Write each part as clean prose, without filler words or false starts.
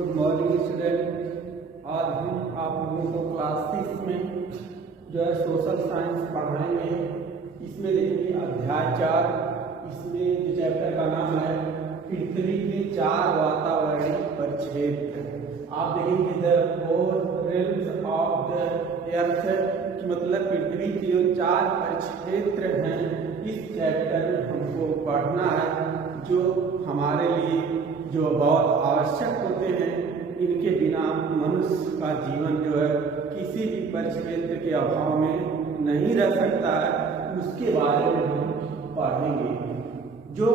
Good morning student. आज हम आप लोगों को क्लास 6 में जो है सोशल साइंस पढ़ाएंगे। इसमें देखिए अध्याय 4, इसमें जो चैप्टर का नाम है पृथ्वी के 4 वातावरणीय परिक्षेत्र। आप देखेंगे the 4 realms of the earth, मतलब पृथ्वी के जो 4 परिक्षेत्र हैं इस चैप्टर में हमको पढ़ना है, जो हमारे लिए जो बहुत आवश्यक होते हैं। इनके बिना मनुष्य का जीवन जो है किसी भी परिक्षेत्र के अभाव में नहीं रह सकता है, उसके बारे में हम पढ़ेंगे। जो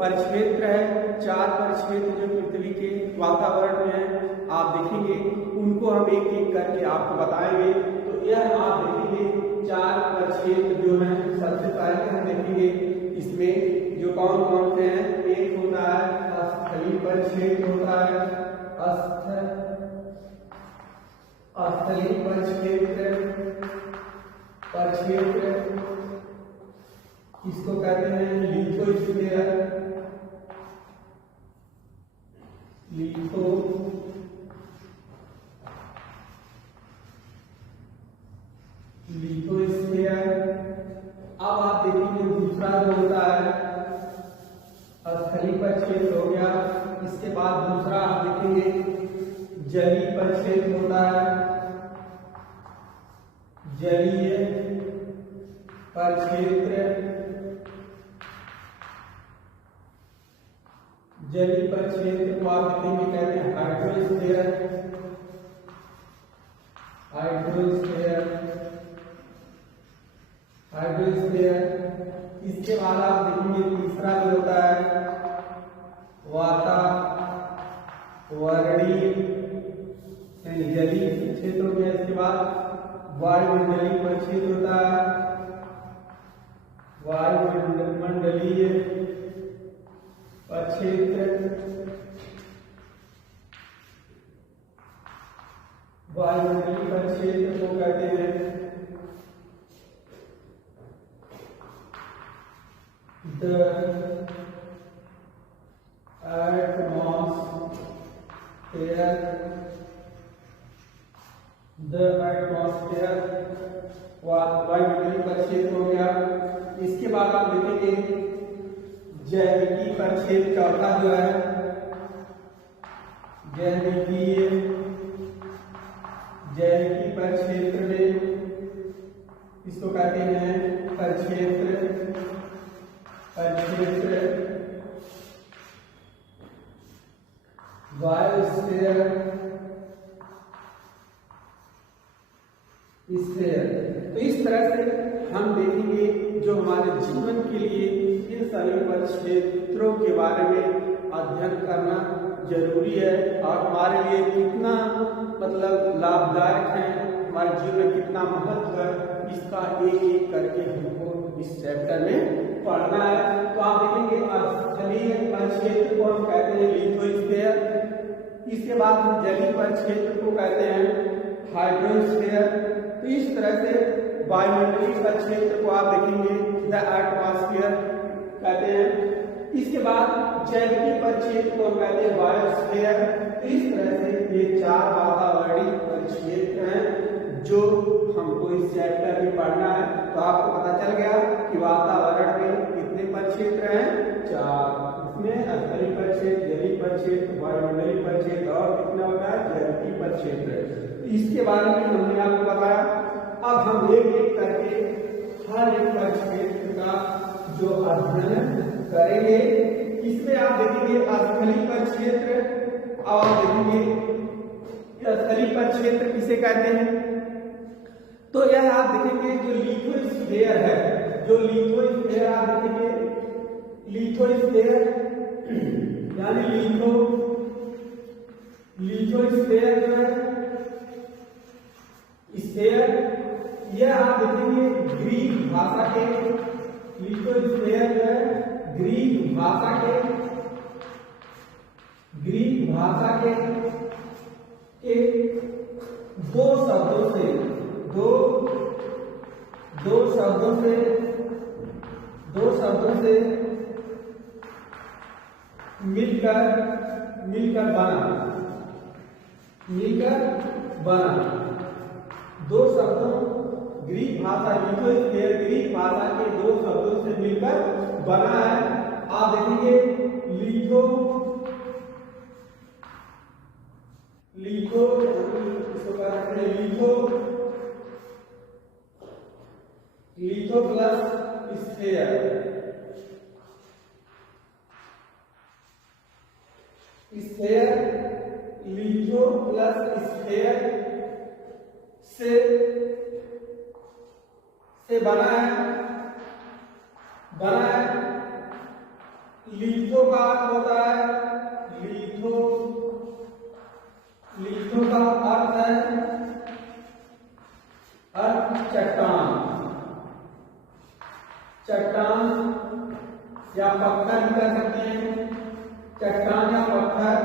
परिक्षेत्र है, 4 परिक्षेत्र जो पृथ्वी के वातावरण में है, आप देखेंगे उनको हम एक एक करके आपको बताएंगे। तो यह आप देखेंगे 4 परिक्षेत्र जो हैं, सबसे पहले हम देखेंगे इसमें जो कौन कौन से हैं। एक होता है स्थलीय परिक्षेत्र, होता है स्थलीय परिक्षेत्र इसको कहते हैं लिथोस्फीयर। अब आप देखेंगे दूसरा जो होता है स्थलीय परिक्षेत्र हो गया। इसके बाद दूसरा आप देखेंगे जलीय परिक्षेत्र होता है, जलीय परिक्षेत्र। जलीय परिक्षेत्र को आप देखेंगे कहते हैं हाइड्रोस्फीयर। इसके बाद आप देखेंगे तीसरा जो होता है वातावरणीय जलीय क्षेत्र हो गया। इसके बाद वायुमंडलीय परिक्षेत्र होता है, वायुमंडलीय परिक्षेत्र। वायुमंडलीय परिक्षेत्र को कहते हैं the atmosphere वायुमंडलीय परिक्षेत्र हो गया। इसके बाद आप देखेंगे जैविकीय परिक्षेत्र चौथा जो है जैविकीय परिक्षेत्र में इसको कहते हैं परिक्षेत्र। बायोस्फीयर, तो इस तरह से हम देखेंगे जो हमारे जीवन के लिए इन सभी परिक्षेत्रों के बारे में अध्ययन करना जरूरी है और हमारे लिए कितना मतलब लाभदायक है, हमारे जीवन में कितना महत्व है, इसका एक एक करके हमको इस चैप्टर में पढ़ना है। तो आप देखेंगे स्थलीय परिक्षेत्र को हम कहते हैं लिथोस्फीयर। इसके बाद हम जलीय परिक्षेत्र को कहते हैं हाइड्रोस्फीयर। तो इस तरह से वायुमंडलीय परिक्षेत्र को आप देखेंगे द एटमॉस्फेयर कहते हैं। इसके बाद जैविकीय परिक्षेत्र को हम कहते हैं बायोस्फीयर। तो इस तरह से ये 4 वातावरणीय परिक्षेत्र हैं जो हमको इस चैप्टर में पढ़ना है। तो आपको पता चल गया कि वातावरण में कितने परिक्षेत्र हैं, 4। इसमें स्थलीय परिक्षेत्र, जलीय परिक्षेत्र, वायुमंडलीय परिक्षेत्र और कितना होता है जैविकीय परिक्षेत्र। इसके बारे में हमने आपको बताया। अब हम एक एक करके हर एक परिक्षेत्र का जो अध्ययन करेंगे। इसमें आप देखेंगे स्थलीय परिक्षेत्र और देखेंगे स्थलीय परिक्षेत्र किसे कहते हैं। तो यह आप देखेंगे जो लिथोस्फीयर है, जो लिथोस्फीयर आप देखेंगे लिथोस्फीयर यानी लिथोस्फीयर जो है स्फीयर, यह आप देखेंगे ग्रीक भाषा के लिथोस्फीयर जो है ग्रीक भाषा के दो शब्दों से मिलकर बना मिलकर बना। दो शब्दों ग्रीक भाषा लिथोस्फीयर ग्रीक भाषा के दो शब्दों से मिलकर बना है। आप देखेंगे litho litho litho plus sphere, sphere litho plus sphere से बना है। लिथो का अर्थ होता है लिथो का अर्थ है चट्टान या पत्थर भी कह सकते हैं, चट्टान या पत्थर।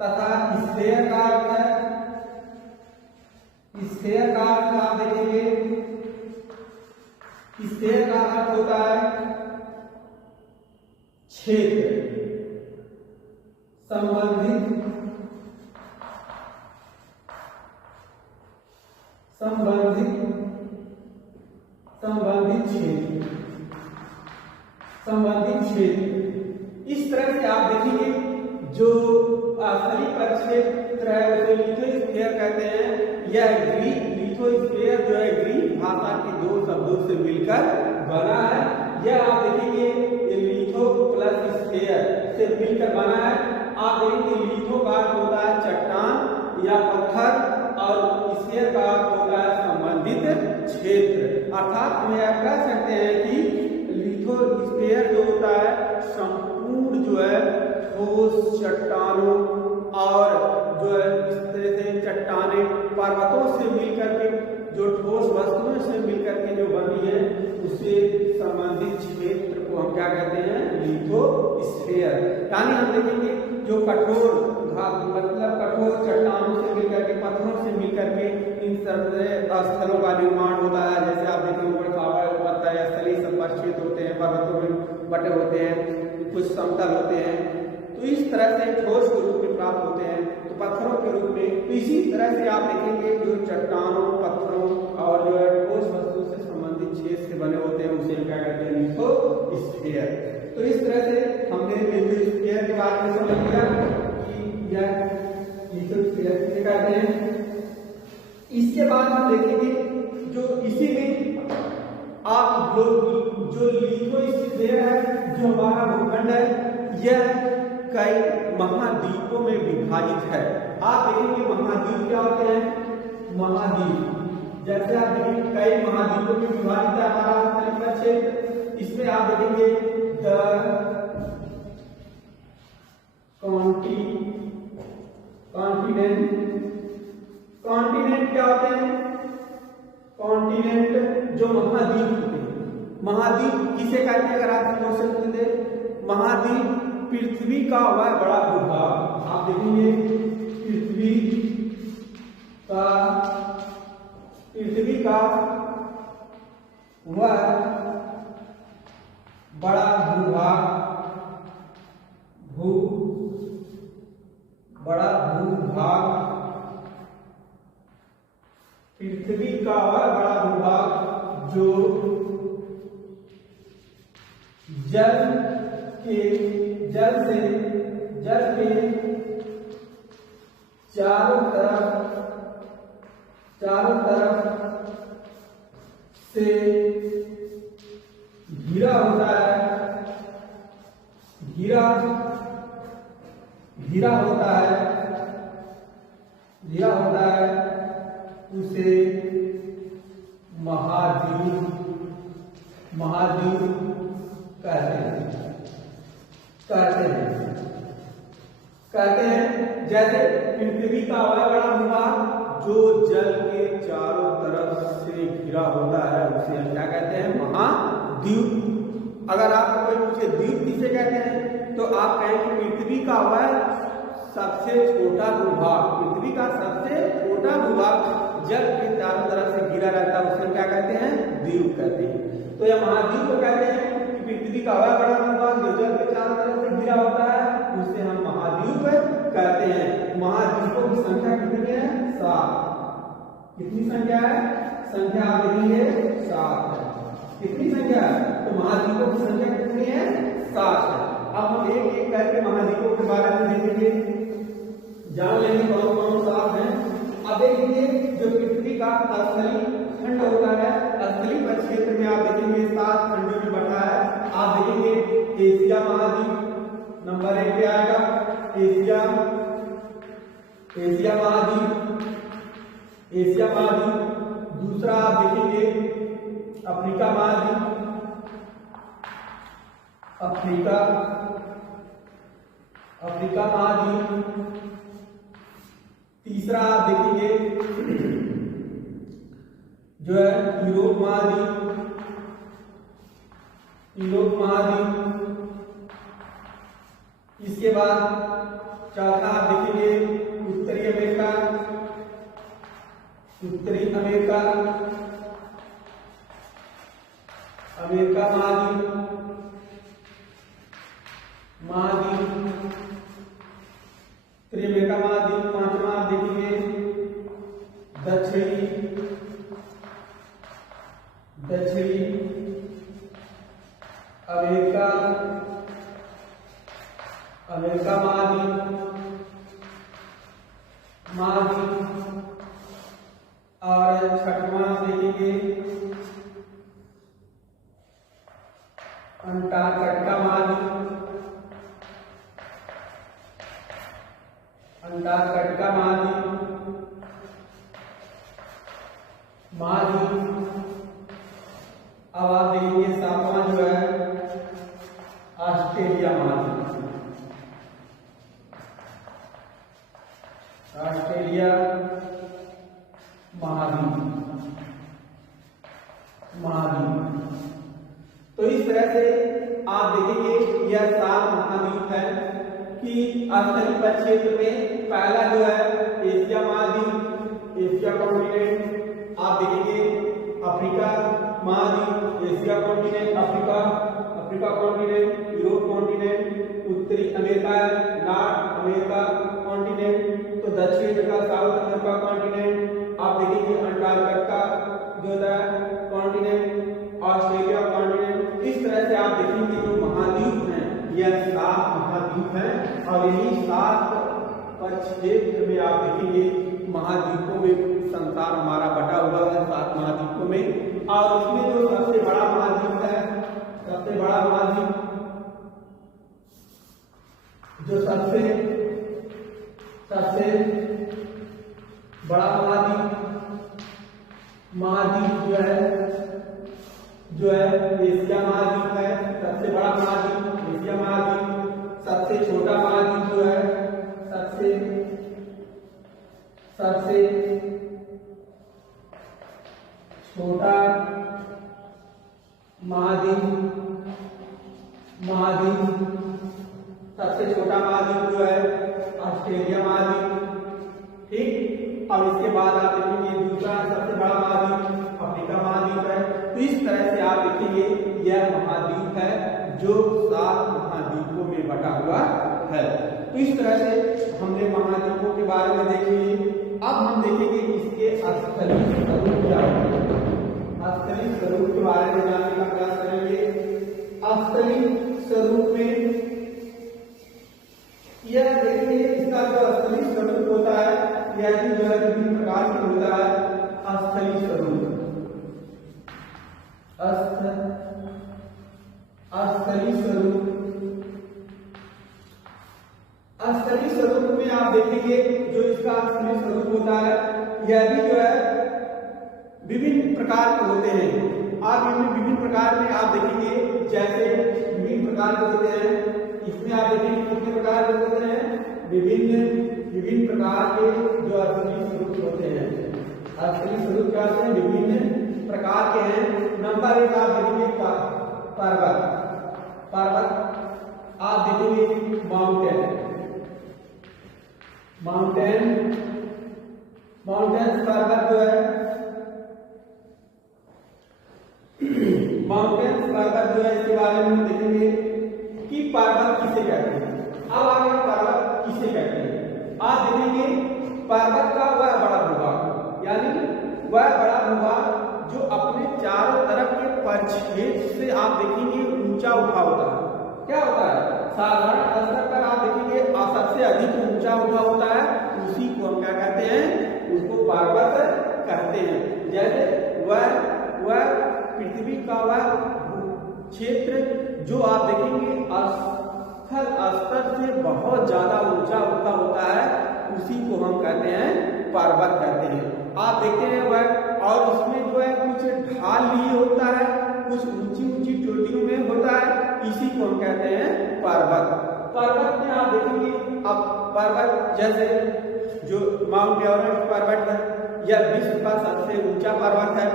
तथा स्फीयर का अर्थ आप देखेंगे, स्फीयर का अर्थ होता है क्षेत्र, संबंधित क्षेत्र। इस तरह से आप देखेंगे जो स्थलीय परिक्षेत्र है उसे लिथोस्फीयर कहते हैं। यह ग्रीक लिथोस्फीयर जो है ग्रीक भाषा के दो शब्दों से मिलकर बना है। यह आप देखेंगे ये लिथो प्लस स्फीयर से मिलकर बना है। आप देखेंगे लिथो का अर्थ होता है चट्टान या पत्थर और स्फीयर का अर्थ होता है संबंधित क्षेत्र। अर्थात हम यह कह सकते हैं कि लिथोस्फीयर जो होता है संपूर्ण जो है ठोस चट्टानों और जो है इस तरह से चट्टानें पर्वतों से मिलकर के जो ठोस वस्तुओं से मिलकर के जो बनी है उससे संबंधित क्षेत्र को हम क्या कहते हैं लिथोस्फीयर। यानी हम देखेंगे जो कठोर मतलब कठोर चट्टानों से मिलकर के पत्थरों से मिलकर के इन स्थलों का निर्माण होता है। जैसे आप देखेंगे ऊबड़-खाबड़ पत्थर या स्थलीय क्षेत्र होते हैं, पर्वतों में बटे होते हैं, कुछ समतल होते हैं, तो इस तरह से ठोस के रूप में प्राप्त होते हैं, तो पत्थरों के रूप में। तो इसी तरह से आप देखेंगे जो चट्टानों पत्थरों और जो है ठोस वस्तु से संबंधित क्षेत्र से बने होते हैं उसे क्या कहते हैं लिथोस्फीयर। तो इस तरह से हमने लिथोस्फीयर के बारे में समझ लिया कि यह लिथोस्फीयर किसे कहते हैं। इसके बाद हम देखेंगे जो इसी में आप जो लिथोस्फीयर है जो हमारा भूखंड है यह कई महाद्वीपों में विभाजित है। आप देखेंगे महाद्वीप क्या होते हैं, महाद्वीप जैसे आप देखेंगे कई महाद्वीपों में विभाजित है हमारा स्थलीय क्षेत्र। इसमें आप देखेंगे द कॉन्टिनेंट क्या होते हैं, कॉन्टिनेंट जो महाद्वीप होते हैं। महाद्वीप किसे कहते हैं अगर आप क्वेश्चन पूछे, महाद्वीप पृथ्वी का वह बड़ा भूभाग। आप देखेंगे पृथ्वी का वह बड़ा भूभाग पृथ्वी का वह बड़ा भूभाग जो जल के चारों तरफ से घिरा होता है उसे महाद्वीप कहते हैं। जैसे पृथ्वी का वह बड़ा भूभाग जो जल के चारों तरफ से घिरा होता है उसे हम क्या कहते हैं, महाद्वीप। अगर आपको कोई पूछे द्वीप किसे कहते हैं तो आप कहेंगे पृथ्वी का वह सबसे छोटा भूभाग, पृथ्वी का सबसे छोटा भूभाग जल के चारों तरफ से घिरा रहता है उसे क्या कहते हैं, द्वीप कहते हैं। तो यह महाद्वीप को कहते हैं कि पृथ्वी का वह बड़ा भूभाग जो जल के चारों तरफ से घिरा होता है उसे हम महाद्वीप कहते हैं। महाद्वीपों की संख्या कितनी संख्या है? संख्या आप देखेंगे 7 है। कितनी संख्या है? तो महाद्वीपों की संख्या कितनी है? 7 है। अब हम एक एक करके महाद्वीपों के बारे में देखेंगे, जान लेंगे कौन कौन 7 हैं। अब देखेंगे जो पृथ्वी का स्थलीय खंड होता है, स्थलीय परिक्षेत्र में आप देखेंगे 7 खंडों में बटा है। आप देखेंगे एशिया महाद्वीप नंबर 1 पे आएगा, एशिया महाद्वीप। दूसरा आप देखेंगे अफ्रीका महाद्वीप, अफ्रीका महाद्वीप। तीसरा आप देखेंगे जो है यूरोप महाद्वीप। इसके बाद चौथा आप देखेंगे उत्तरी अमेरिका महाद्वीप। पांचवा आप देखेंगे दक्षिणी अमेरिका महाद्वीप। और छठवां देखेंगे अंटार्कटिका महाद्वीप। अब आप देखेंगे सातवां जो है ऑस्ट्रेलिया महाद्वीप। तो इस तरह से आप देखेंगे यह 7 महाद्वीप है कि स्थलीय परिक्षेत्र में पहला जो है एशिया महाद्वीप, एशिया कॉन्टिनेंट। आप देखेंगे अफ्रीका महाद्वीप, Asia continent, Africa continent, Europe continent, उत्तरी अमेरिका नॉर्थ अमेरिका कॉन्टिनेंट, तो दक्षिण अमेरिका साउथ अमेरिका कॉन्टिनेंट। आप देखेंगे अंटार्कटिका जो है कॉन्टिनेंट, ऑस्ट्रेलिया कॉन्टिनेंट। इस तरह से आप देखेंगे जो महाद्वीप हैं यह 7 महाद्वीप हैं और यही 7 परिक्षेत्र में आप देखेंगे महाद्वीपों में संसार हमारा बटा हुआ है 7 महाद्वीपों में। और उसमें जो सबसे बड़ा महाद्वीप है, सबसे बड़ा महाद्वीप जो सबसे बड़ा महाद्वीप जो है एशिया महाद्वीप है। सबसे बड़ा महाद्वीप एशिया महाद्वीप। सबसे छोटा महाद्वीप जो है सबसे छोटा महाद्वीप सबसे छोटा महाद्वीप जो है ऑस्ट्रेलिया महाद्वीप। ठीक। अब इसके बाद आप देखेंगे दूसरा सबसे बड़ा महाद्वीप अफ्रीका महाद्वीप है। तो इस तरह से आप देखेंगे यह महाद्वीप है जो 7 महाद्वीपों में बटा हुआ है। तो इस तरह से हमने महाद्वीपों के बारे में देख लिए। अब हम देखेंगे इसके स्थलीय स्वरूप क्या होते हैं। स्थलीय स्वरूप के बारे में जानने का प्रयास करेंगे। स्थलीय स्वरूप में यह देखेंगे इसका जो स्थलीय स्वरूप होता है यह भी जो है विभिन्न प्रकार के होता है। स्थलीय स्वरूप स्थलीय स्वरूप में आप देखेंगे जो इसका स्थलीय स्वरूप होता है यह भी जो है विभिन्न प्रकार के होते हैं। आप इनमें विभिन्न प्रकार में आप देखेंगे जैसे विभिन्न प्रकार के होते हैं। इसमें आप देखेंगे कितने प्रकार के होते हैं? विभिन्न प्रकार के जो स्थलीय स्वरूप होते हैं। स्थलीय स्वरूप क्या होते हैं? विभिन्न प्रकार के हैं। नंबर 1 आप देखेंगे पर्वत आप देखेंगे माउंटेन पर्वत जो है इसके बारे में हम देखेंगे कि पर्वत किसे कहते हैं। अब आगे पर्वत किसे कहते हैं आप देखेंगे पर्वत का वह बड़ा भूभाग यानी वह बड़ा भूभाग जो अपने चारों तरफ के परिच्छेद से आप देखेंगे ऊंचा उठा होता है। क्या होता है? साधारण स्तर पर आप देखेंगे सबसे अधिक ऊंचा उठा होता है, उसी को हम क्या कहते हैं? उसको पर्वत कहते हैं। जैसे वह पृथ्वी का वह क्षेत्र जो आप देखेंगे स्थल स्तर से बहुत ज्यादा ऊंचा उठा होता है, उसी को हम कहते हैं पर्वत कहते हैं। आप देखते हैं वह, और उसमें जो है कुछ ढाल लिए होता है, कुछ ऊंची ऊंची चोटियों में होता है, इसी को हम कहते हैं पर्वत। पर्वत में आप देखेंगे, अब पर्वत जैसे जो माउंट एवरेस्ट पर्वत है, यह विश्व का सबसे ऊंचा पर्वत है।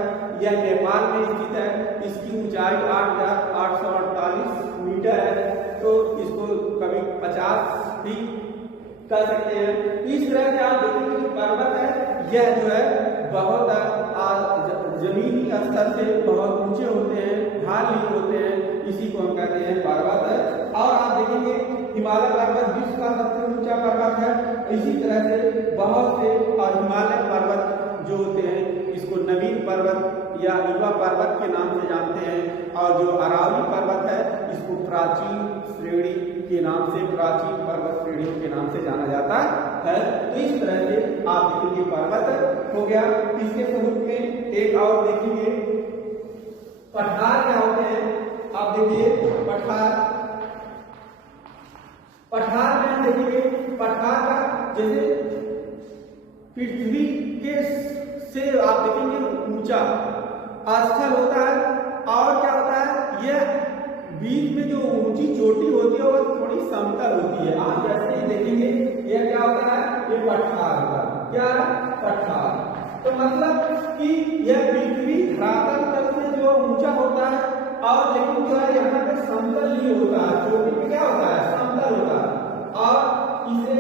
यह नेपाल में स्थित है। इसकी ऊंचाई 8,848 मीटर है, तो इसको कभी 50 भी कर सकते हैं। इस तरह से आप देखेंगे जो पर्वत है, यह जो है बहुत जमीनी स्तर से बहुत ऊंचे होते हैं, ढाल लिए होते हैं, इसी को हम कहते हैं पर्वत। और आप देखेंगे हिमालय पर्वत विश्व का सबसे ऊंचा पर्वत है। इसी तरह से बहुत से और हिमालय पर्वत जो होते हैं, इसको नवीन पर्वत या युवा पर्वत के नाम से जानते हैं। और जो अरावली पर्वत है, इसको प्राचीन श्रेणी के नाम से, प्राचीन पर्वत श्रेणियों के नाम से जाना जाता है। तो इस तरह से आप देखेंगे पर्वत हो गया। इसके स्वरूप में एक और देखेंगे पठार क्या होते हैं। आप देखिए पठार में हम देखेंगे, पठार का जैसे पृथ्वी के से आप देखेंगे ऊंचा स्थल होता है, और क्या होता है, यह बीच में जो ऊंची चोटी होती है वह थोड़ी समतल होती है। आप जैसे ही देखेंगे यह क्या होता है, ये पठार होगा। क्या है? पठार। तो मतलब कि यह पृथ्वी धरातल तल से जो ऊंचा होता है, और लेकिन जो है यहाँ पे समतल नहीं होता है, चोटी पे क्या होता है? समतल होता है, और इसे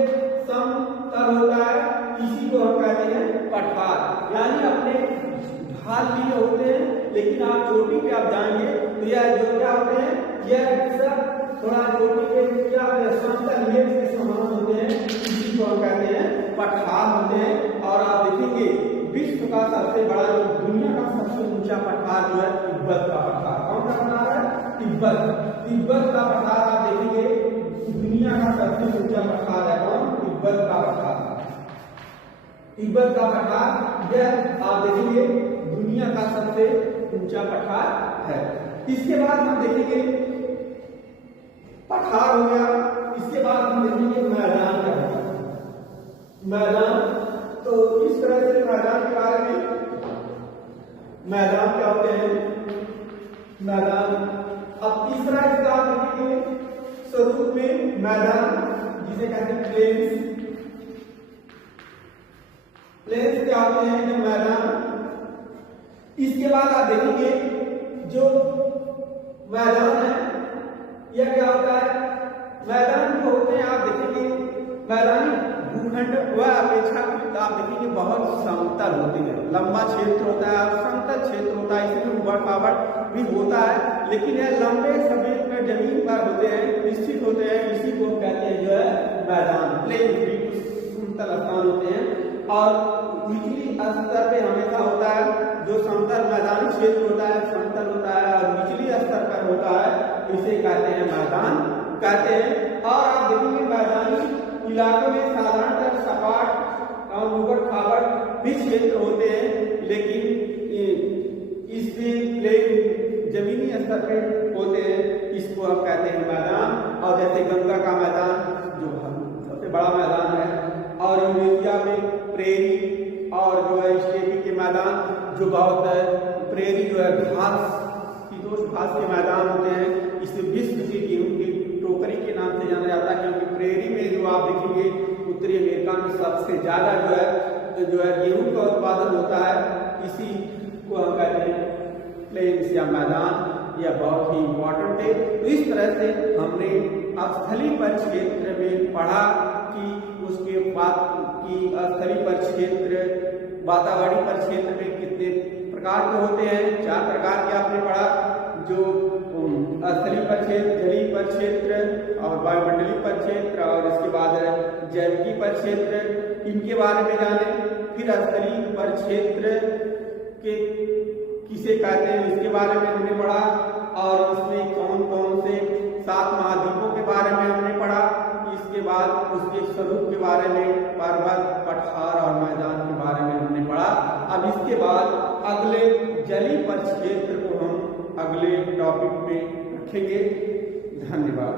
समतल होता है, इसी को हम कहते हैं पठार। यानी अपने ढाल लिए होते हैं, लेकिन आप चोटी पे आप जाएंगे तो यह जो क्या होते हैं, यह सब थोड़ा चोटी पे क्या समतल के समान होते हैं, इसी को हम कहते हैं पठार होते हैं। और आप देखेंगे विश्व का सबसे बड़ा, जो दुनिया का सबसे ऊंचा पठार जो है, तिब्बत का पठार। कौन सा पठार है? तिब्बत का पठार। आप देखेंगे दुनिया का सबसे ऊंचा पठार है कौन? तिब्बत का पठार। तिब्बत का पठार यह आप देखेंगे दुनिया का सबसे ऊंचा पठार है। इसके बाद हम देखेंगे पठार हो गया। इसके बाद हम देखेंगे मैदान क्या होगा। मैदान, तो इस तरह से मैदान के बारे में, मैदान क्या होते हैं, मैदान। अब तीसरा इसका आप देखेंगे स्वरूप में मैदान, जिसे कहते हैं प्लेन्स। प्लेन्स क्या होते हैं? जो मैदान। इसके बाद आप देखेंगे जो मैदान है, यह क्या होता है? मैदान जो होते हैं आप देखेंगे मैदानी भूखंड वह अपेक्षाकृत आप देखेंगे बहुत समतल होते हैं, लंबा क्षेत्र होता है और समतल क्षेत्र होता है, इसमें उबड़ खाबड़ भी होता है, लेकिन यह लंबे समय में जमीन पर होते हैं, निश्चित होते हैं, इसी को कहते हैं जो है मैदान, प्लेन, समतल स्थान होते हैं। और निचली स्तर पे हमेशा होता है, जो समतल मैदानी क्षेत्र होता है समतल होता है, और निचली स्तर पर होता है, इसे कहते हैं मैदान कहते हैं। और आप देखेंगे मैदानी इलाकों में साधारणतः सपाट और उबड़ खाबड़ भी क्षेत्र होते हैं, लेकिन इसमें प्लेन जमीनी स्तर पे होते हैं, इसको हम कहते हैं मैदान। और जैसे गंगा का मैदान जो सबसे बड़ा मैदान है, और यूरेशिया में प्रेरी और जो है स्टेपी के मैदान जो बहुत है, प्रेरी जो है घास, शीतोष्ण घास के मैदान होते हैं, इसे विश्व की गेहूं की टोकरी के नाम से जाना जाता है, क्योंकि प्रेरी में जो आप देखेंगे उत्तरी अमेरिका में सबसे ज्यादा जो है गेहूं का उत्पादन होता है, इसी को हम कहते हैं प्लेन्स या मैदान। यह बहुत ही इम्पोर्टेंट है। तो इस तरह से हमने स्थलीय परिक्षेत्र में पढ़ा कि उसके बाद की स्थलीय परिक्षेत्र, वातावरणीय परिक्षेत्र में कितने प्रकार के होते हैं। 4 प्रकार के आपने पढ़ा, जो स्थलीय परिक्षेत्र, जलीय परिक्षेत्र और वायुमंडलीय परिक्षेत्र, और इसके बाद जैविकीय परिक्षेत्र, इनके बारे में जाने। फिर स्थलीय परिक्षेत्र किसे कहते हैं इसके बारे में हमने पढ़ा, और इसमें कौन कौन से 7 महाद्वीपों के बारे में हमने पढ़ा। इसके बाद उसके स्वरूप के बारे में, पर्वत, पठार और मैदान के बारे में हमने पढ़ा। अब इसके बाद अगले जलीय परिक्षेत्र को हम अगले टॉपिक में रखेंगे। धन्यवाद।